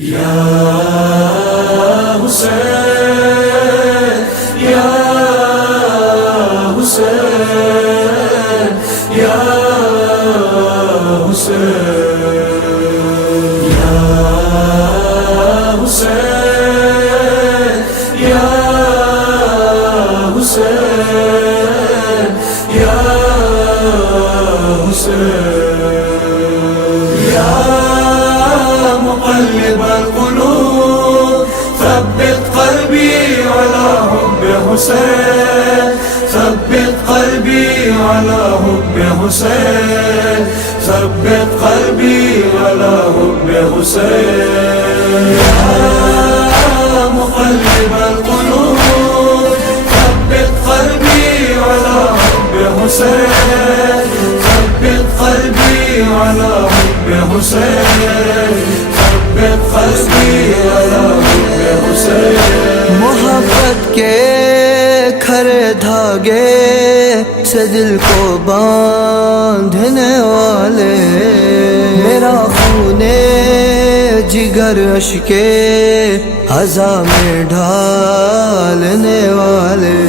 या हुसैन या हुसैन या हुसैन या हुसैन या हुसैन या हुसैन या मुक़ल्लिब القلوب ثبت قلبي على حب حسين ثبت قلبي على حب حسين ثبت قلبي على حب حسين يا مقلب القلوب ثبت قلبي على حب حسين ثبت قلبي على حب حسين ثبت قلبي على حب حسين मोहब्बत के खरे धागे से दिल को बांधने वाले, मेरा खूने जिगर अश्के हज़ा में ढालने वाले।